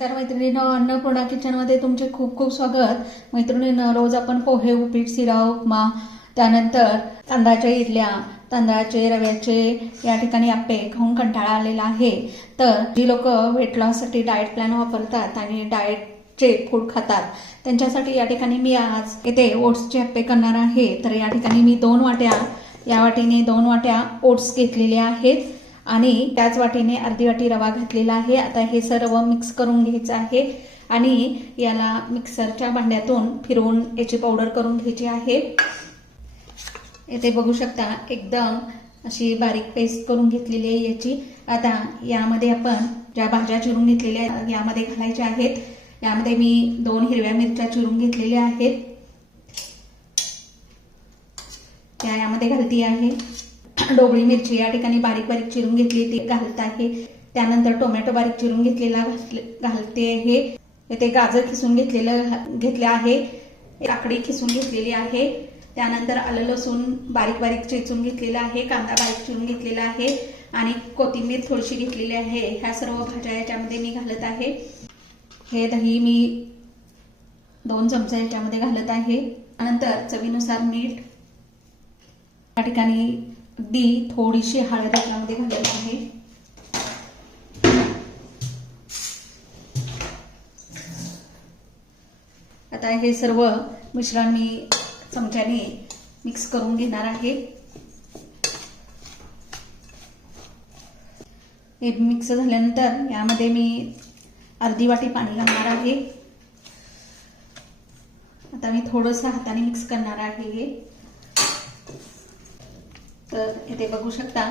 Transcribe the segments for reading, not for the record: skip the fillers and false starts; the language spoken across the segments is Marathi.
नमस्कार मैत्रिणींनो, अन्नपूर्णा किचनमध्ये तुमचे खूप खूप स्वागत। मैत्रिणींनो, रोज आपण पोहे, उपीट, शिरा, उपमा, त्यानंतर तांदळाच्या इडल्या, तांदळाचे, रव्याचे या ठिकाणी आप्पे खाऊन कंटाळा आलेला आहे। तर जी लोक वेट लॉससाठी डाएट प्लॅन वापरतात आणि डाएटचे फूड खातात त्यांच्यासाठी या ठिकाणी मी आज इथे ओट्सचे आप्पे करणार आहे। तर या ठिकाणी मी 2 वाट्या, या वाटीने 2 वाट्या ओट्स घेतलेले आहेत आणि त्याच वाटीने अर्धी वाटी रवा घातलेला आहे। आता हे सर्व मिक्स करून घ्यायचं आहे आणि याला मिक्सरच्या भांड्यातून फिरवून याची पावडर करून घ्यायची आहे। इथे बघू शकता एकदम अशी बारीक पेस्ट करून घेतलेली आहे याची। आता यामध्ये आपण ज्या भाज्या चिरून घेतलेल्या यामध्ये घालायच्या आहेत। यामध्ये मी 2 हिरव्या मिरच्या चिरून घेतलेल्या आहेत, त्या यामध्ये घालती आहे। ढोबळी मिरची या ठिकाणी बारीक बारीक चिरून घेतली ती घालत आहे। त्यानंतर टोमॅटो बारीक चिरून घेतलेला घालते आहे। इथे गाजर खिसून घेतले आहे, काकडी खिसून घेतलेली आहे। त्यानंतर आलं लसूण बारीक बारीक चेचून घेतलेला आहे, कांदा बारीक चिरून घेतलेला आहे आणि कोथिंबीर थोडीशी घेतलेली आहे। ह्या सर्व भाज्या याच्यामध्ये मी घालत आहे। हे दही मी 2 चमचे याच्यामध्ये घालत आहे। त्यानंतर चवीनुसार मीठ, या ठिकाणी अगदी थोडीशी हळद याच्यामध्ये घालत आहे। आता हे सर्व मिश्रण मी चमच्याने मिक्स करून घेणार आहे। हे मिक्स झाल्यानंतर यामध्ये मी अर्धी वाटी पाणी घालणार आहे। आता मी थोडंसं हाताने मिक्स करणार आहे हे। तर इथे बघू शकता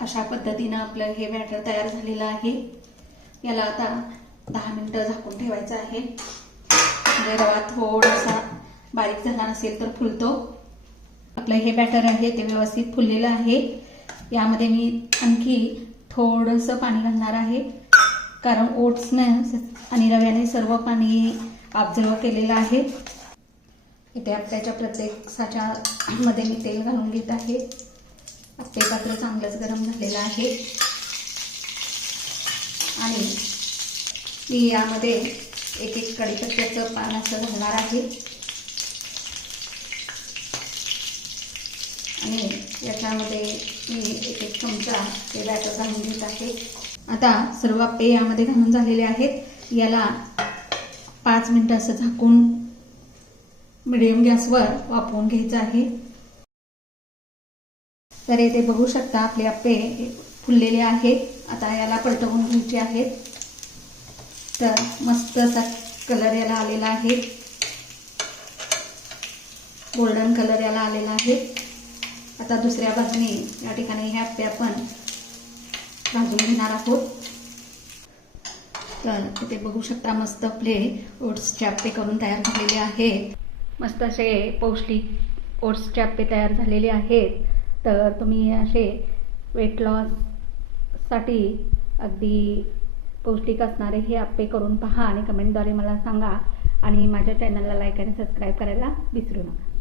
अशा पद्धतीने आपलं हे बॅटर तयार झालेलं आहे। याला आता 10 मिनिटं झाकून ठेवायचं आहे, म्हणजे रवा थोडासा बारीक झाला नसेल तर फुलतो। आपलं हे बॅटर आहे ते व्यवस्थित फुललेलं आहे। यामध्ये मी आणखी थोडंसं पाणी घालणार आहे, कारण ओट्सने आणि रव्याने सर्व पाणी ऑब्झर्व केलेलं आहे। इथे आप्प्याच्या प्रत्येक साच्यामध्ये मी तेल घालून घेत आहे। आप्पे पात्र चांगलंच गरम झालेलं आहे आणि मी यामध्ये एक कढीपत्त्याचं पान असं घालणार आहे आणि याच्यामध्ये मी एक चमचा हे बॅटर घालून घेत आहे। आता सर्व आप्पे यामध्ये घालून झालेले आहेत। याला 5 मिनिटं असं झाकून मीडियम गॅसवर वाफवून घ्यायचं आहे। तर इथे बघू शकता आपले आप्पे फुललेले आहेत। आता याला पलटवून घ्यायचे आहेत। तर मस्त असा कलर याला आलेला आहे, गोल्डन कलर याला आलेला आहे। आता दुसऱ्या बाजूने या ठिकाणी हे आप्पे आपण भाजून घेणार आहोत। तर इथे बघू शकता मस्त आपले ओट्सचे आप्पे करून तयार झालेले आहेत। मस्त असे पौष्टिक ओट्सचे आप्पे तयार झालेले आहेत। तर तुम्ही असे वेट लॉससाठी अगदी पौष्टिक असणारे हे आप्पे करून पहा आणि कमेंटद्वारे मला सांगा आणि माझ्या चॅनलला लाईक आणि सबस्क्राईब करायला विसरू नका।